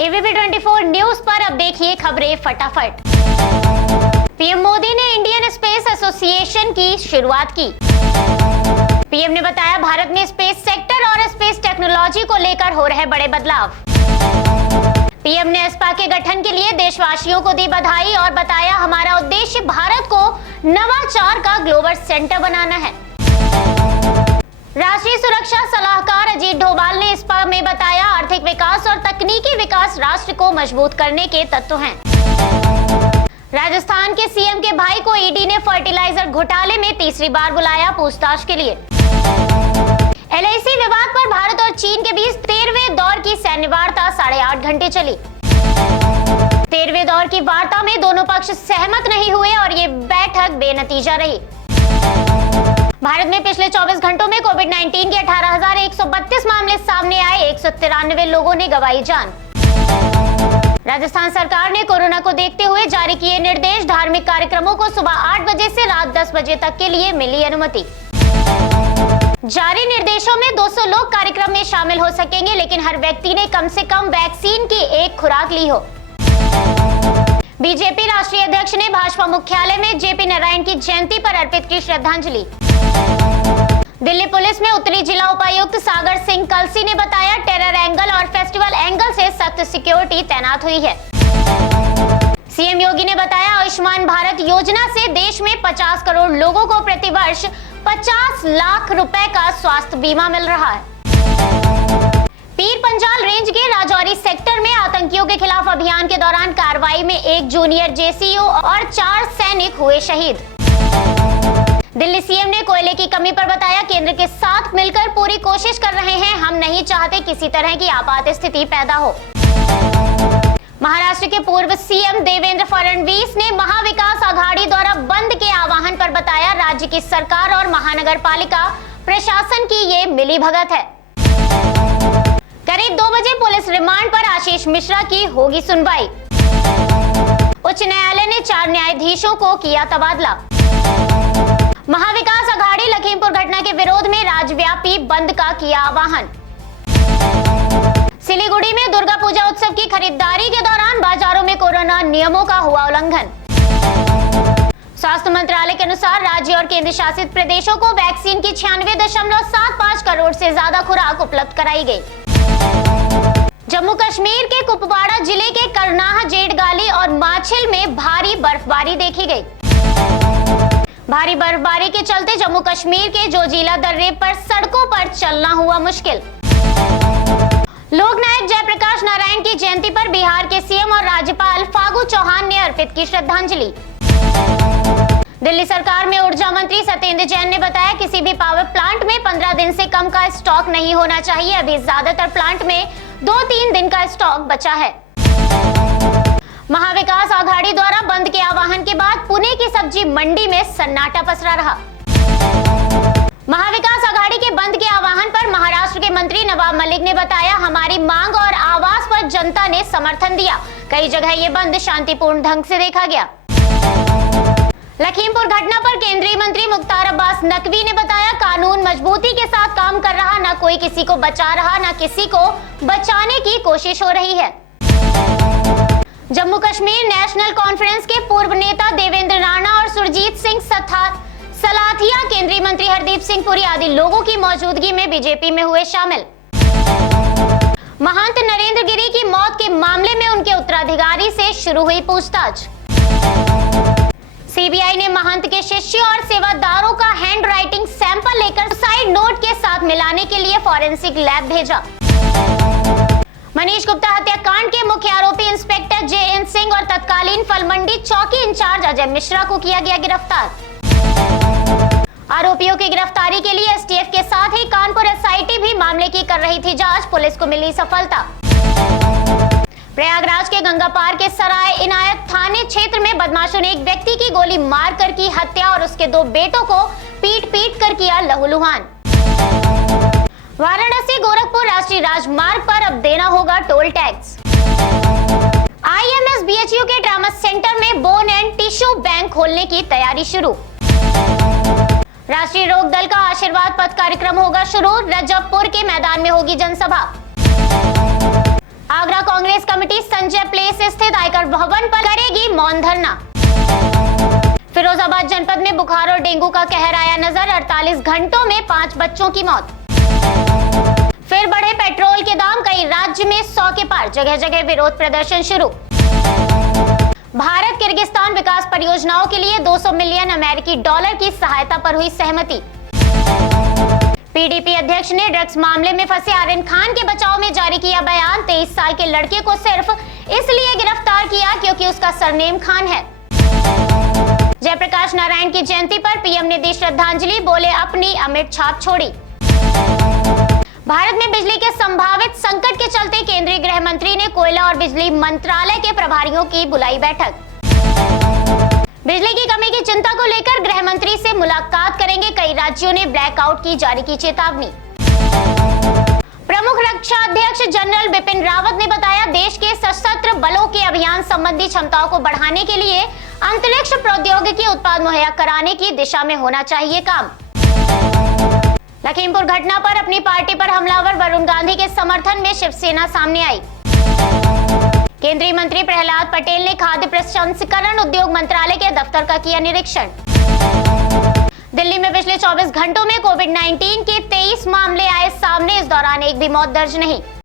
ABP 24 news पर अब देखिए खबरें फटाफट। पीएम मोदी ने इंडियन स्पेस एसोसिएशन की शुरुआत की। पीएम ने बताया भारत में स्पेस सेक्टर और स्पेस टेक्नोलॉजी को लेकर हो रहे बड़े बदलाव। पीएम ने एस्पा के गठन के लिए देशवासियों को दी बधाई और बताया हमारा उद्देश्य भारत को नवाचार का ग्लोबल सेंटर बनाना है। राष्ट्रीय सुरक्षा सलाहकार अजीत डोभाल ने एस्पा में बताया आर्थिक विकास और तकनीकी विकास राष्ट्र को मजबूत करने के तत्व हैं। राजस्थान के सीएम के भाई को ईडी ने फर्टिलाइजर घोटाले में तीसरी बार बुलाया पूछताछ के लिए। एलआईसी विवाद पर भारत और चीन के बीच 13वें दौर की सैन्य वार्ता 8.5 घंटे चली। 13वें दौर की वार्ता में दोनों पक्ष सहमत नहीं हुए और ये बैठक बेनतीजा रही। भारत में पिछले 24 घंटों में कोविड-19 के 18,132 मामले सामने आए, 193 लोगों ने गंवाई जान। राजस्थान सरकार ने कोरोना को देखते हुए जारी किए निर्देश, धार्मिक कार्यक्रमों को सुबह 8 बजे से रात 10 बजे तक के लिए मिली अनुमति। जारी निर्देशों में 200 लोग कार्यक्रम में शामिल हो सकेंगे, लेकिन हर व्यक्ति ने कम से कम वैक्सीन की एक खुराक ली हो। बीजेपी राष्ट्रीय अध्यक्ष ने भाजपा मुख्यालय में जेपी नारायण की जयंती पर अर्पित की श्रद्धांजलि। दिल्ली पुलिस में उत्तरी जिला उपायुक्त सागर सिंह कलसी ने बताया टेरर एंगल और फेस्टिवल एंगल से सख्त सिक्योरिटी तैनात हुई है। सीएम योगी ने बताया आयुष्मान भारत योजना से देश में 50 करोड़ लोगों को प्रतिवर्ष 50 लाख रुपए का स्वास्थ्य बीमा मिल रहा है। पीर पंजाल रेंज के राजौरी सेक्टर में आतंकियों के खिलाफ अभियान के दौरान कार्रवाई में एक जूनियर जेसीओ और 4 सैनिक हुए शहीद। दिल्ली सीएम ने कोयले की कमी पर बताया केंद्र के साथ मिलकर पूरी कोशिश कर रहे हैं, हम नहीं चाहते किसी तरह की आपात स्थिति पैदा हो। महाराष्ट्र के पूर्व सीएम देवेंद्र फडणवीस ने महाविकास आघाड़ी द्वारा बंद के आह्वान पर बताया राज्य की सरकार और महानगर पालिका प्रशासन की ये मिलीभगत है। करीब 2 बजे पुलिस रिमांड पर आशीष मिश्रा की होगी सुनवाई। उच्च न्यायालय ने 4 न्यायाधीशों को किया तबादला। महाविकास आघाड़ी लखीमपुर घटना के विरोध में राज्यव्यापी बंद का किया आह्वान। सिलीगुड़ी में दुर्गा पूजा उत्सव की खरीदारी के दौरान बाजारों में कोरोना नियमों का हुआ उल्लंघन। स्वास्थ्य मंत्रालय के अनुसार राज्य और केंद्र शासित प्रदेशों को वैक्सीन की 96.75 करोड़ से ज्यादा खुराक उपलब्ध कराई गई। जम्मू कश्मीर के कुपवाड़ा जिले के करनाह, जेठगाली और माछिल में भारी बर्फबारी देखी गई। भारी बर्फबारी के चलते जम्मू कश्मीर के जोजिला दर्रे पर सड़कों पर चलना हुआ मुश्किल। लोकनायक जयप्रकाश नारायण की जयंती पर बिहार के सीएम और राज्यपाल फागू चौहान ने अर्पित की श्रद्धांजलि। दिल्ली सरकार में ऊर्जा मंत्री सत्येंद्र जैन ने बताया किसी भी पावर प्लांट में 15 दिन से कम का स्टॉक नहीं होना चाहिए। अभी ज्यादातर प्लांट में 2-3 दिन का स्टॉक बचा है। महाविकास आघाड़ी द्वारा बंद के आह्वान के बाद पुणे की सब्जी मंडी में सन्नाटा पसरा रहा। महाविकास आघाड़ी के बंद के आह्वान पर महाराष्ट्र के मंत्री नवाब मलिक ने बताया हमारी मांग और आवाज पर जनता ने समर्थन दिया। कई जगह ये बंद शांतिपूर्ण ढंग से देखा गया। लखीमपुर घटना पर केंद्रीय मंत्री मुख्तार अब्बास नकवी ने बताया कानून मजबूती के साथ काम कर रहा, न कोई किसी को बचा रहा, न किसी को बचाने की कोशिश हो रही है। जम्मू कश्मीर नेशनल कॉन्फ्रेंस के पूर्व नेता देवेंद्र राणा और सुरजीत सिंह सलाथिया, केंद्रीय मंत्री हरदीप सिंह पुरी आदि लोगों की मौजूदगी में बीजेपी में हुए शामिल। महंत नरेंद्र गिरी की मौत के मामले में उनके उत्तराधिकारी से शुरू हुई पूछताछ। सीबीआई ने महंत के शिष्यों और सेवादारों का हैंड राइटिंग सैंपल लेकर सुसाइड नोट के साथ मिलाने के लिए फॉरेंसिक लैब भेजा। मनीष गुप्ता हत्याकांड के मुख्य आरोपी इंस्पेक्टर जेएन सिंह और तत्कालीन फलमंडी चौकी इंचार्ज अजय मिश्रा को किया गया गिरफ्तार। आरोपियों की गिरफ्तारी के लिए एसटीएफ के साथ ही कानपुर एसआईटी भी मामले की कर रही थी जांच। पुलिस को मिली सफलता। प्रयागराज के गंगा पार के सराय इनायत थाने क्षेत्र में बदमाशों ने एक व्यक्ति की गोली मारकर की हत्या और उसके 2 बेटों को पीट कर किया लहूलुहान। वाराणसी गोरखपुर राष्ट्रीय राजमार्ग पर अब देना होगा टोल टैक्स। आईएमएस बीएचयू के ट्रामा सेंटर में बोन एंड टिश्यू बैंक खोलने की तैयारी शुरू। राष्ट्रीय लोक दल का आशीर्वाद पथ कार्यक्रम होगा शुरू। रजबपुर के मैदान में होगी जनसभा। आगरा कांग्रेस कमेटी स्थित आयकर भवन पर करेगी मौन धरना। फिरोजाबाद जनपद में बुखार और डेंगू का कहर आया नजर, 48 घंटों में 5 बच्चों की मौत। फिर बढ़े पेट्रोल के दाम, कई राज्य में 100 के पार, जगह जगह विरोध प्रदर्शन शुरू। भारत किर्गिस्तान विकास परियोजनाओं के लिए 200 मिलियन अमेरिकी डॉलर की सहायता पर हुई सहमति। पीडीपी अध्यक्ष ने ड्रग्स मामले में फंसे आर्यन खान के बचाव में जारी किया बयान, 23 साल के लड़के को सिर्फ इसलिए गिरफ्तार किया क्योंकि उसका सरनेम खान है। जयप्रकाश नारायण की जयंती पर पीएम ने दी श्रद्धांजलि, बोले अपनी अमिट छाप छोड़ी। भारत में बिजली के संभावित संकट के चलते केंद्रीय गृह मंत्री ने कोयला और बिजली मंत्रालय के प्रभारियों की बुलाई बैठक। बिजली की कमी की चिंता को लेकर गृह मंत्री से मुलाकात करेंगे, कई राज्यों ने ब्लैकआउट की जारी की चेतावनी। प्रमुख रक्षा अध्यक्ष जनरल बिपिन रावत ने बताया, देश के सशस्त्र बलों के अभियान संबंधी क्षमताओं को बढ़ाने के लिए अंतरिक्ष प्रौद्योगिकी उत्पाद मुहैया कराने की दिशा में होना चाहिए काम। लखीमपुर घटना पर अपनी पार्टी पर हमलावर वरुण गांधी के समर्थन में शिवसेना सामने आई। केंद्रीय मंत्री प्रहलाद पटेल ने खाद्य प्रसंस्करण उद्योग मंत्रालय के दफ्तर का किया निरीक्षण। दिल्ली में पिछले 24 घंटों में कोविड-19 के 23 मामले आए सामने, इस दौरान एक भी मौत दर्ज नहीं।